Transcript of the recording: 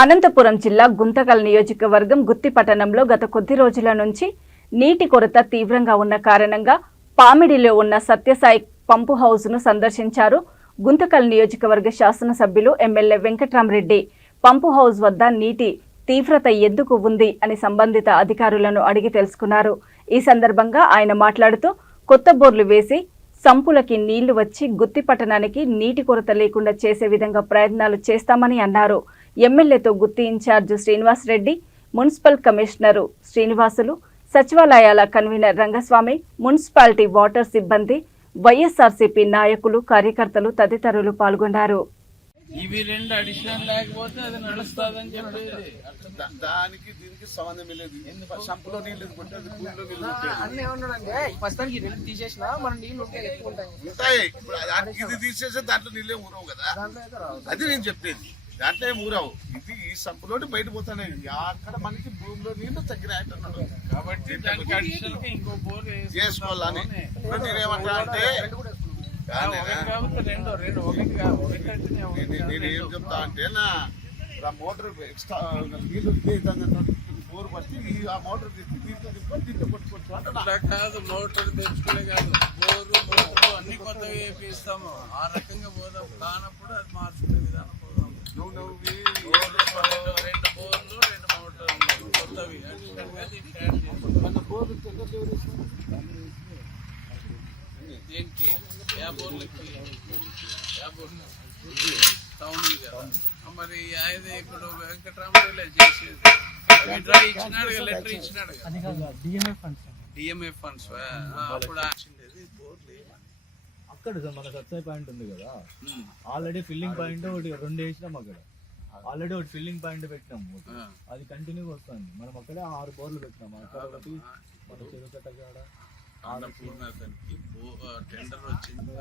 అనంతపురం జిల్లా గుంతకల్ నియోజకవర్గం గుత్తి పట్టణంలో గత కొద్ది రోజుల నుంచి నీటి కొరత తీవ్రంగా ఉన్న కారణంగా పామిడిలో ఉన్న సత్యసాయి పంపు హౌస్ ను సందర్శించారు గుంతకల్ నియోజకవర్గ శాసనసభ్యులు ఎమ్మెల్యే వెంకట్రామరెడ్డి. పంపు హౌస్ వద్ద నీటి తీవ్రత ఎందుకు ఉంది అని సంబంధిత అధికారులను అడిగి తెలుసుకున్నారు. ఈ సందర్భంగా ఆయన మాట్లాడుతూ కొత్త బోర్లు వేసి సంపులకి నీళ్లు వచ్చి గుత్తి పట్టణానికి నీటి కొరత లేకుండా చేసే విధంగా ప్రయత్నాలు చేస్తామని అన్నారు. ఎమ్మెల్యేతో Gutti incharge Srinivas Reddy, municipal commissioner Srinivasulu, సచివాలయాల కన్వీనర్ రంగస్వామి, మున్సిపాలిటీ వాటర్ సిబ్బంది, వైఎస్ఆర్సీపీ నాయకులు, కార్యకర్తలు తదితరులు పాల్గొన్నారు. ఇవి రెండు అడిషనల్ లేకపోతే అది నడుస్తుందని చెప్పేది. దానికి దీనికి సంబంధం లేదు. సంపులో నీళ్లు అన్నీ ఉన్నాడండి. ప్రస్తుతానికి నీళ్ళు తీసేసినా మన నీళ్ళు ఉంటాయి. ఇప్పుడు ఇది తీసేస్తే దాంట్లో నీళ్ళే ఊరవు కదా, అది నేను చెప్పేది. దాంట్లో ఏం ఊరావు. ఇది ఈ సంపులోటి బయట పోతానే. అక్కడ మనకి భూమిలో నీళ్లు తగ్గినాయంటున్నాడు కాబట్టి దానికి అడిషనల్ గా ఇంకో బోర్ చేసుకోవాలని. ఇప్పుడు నేనేమంటా అంటే నేను ఏం చెప్తా అంటే నా మోటార్ ఎక్స్ట్రా నీళ్లు బోర్ పట్టి ఆ మోటార్ దీంట్లో కొట్టుకోవచ్చు అంటే కాదు. మోటార్ తెచ్చుకునే కాదు, బోరు అన్ని కొత్తగా వేపిస్తాము. ఆ రకంగా పోదాం. కానప్పుడు అది మార్చుకునే విధానం పోదాం. రెండు బోర్లు, రెండు మోటార్లు కొత్తవి దేనికి యాబోర్లకి టౌన్ కదా. మరి ఆయన ఇప్పుడు వెంకటరామరెడ్డి చేసేది ఇచ్చినాడు, లెటర్ ఇచ్చినాడు కదా, డిఎంఎఫ్ ఫండ్స్. అప్పుడు బోర్లు అక్కడ మన సత్సాయి పాయింట్ ఉంది కదా, ఆల్రెడీ ఫిల్లింగ్ పాయింట్ ఒకటి 2 వేసినాం. అక్కడ ఆల్రెడీ ఒకటి ఫిల్లింగ్ పాయింట్ పెట్టినాము, అది కంటిన్యూగా వస్తుంది. మనం అక్కడ 6 బోర్లు పెట్టినాము. అక్కడ ఒకటి మన చెరుకట్ట కాడ అన్నపూర్ణకి టెండర్ వచ్చింది.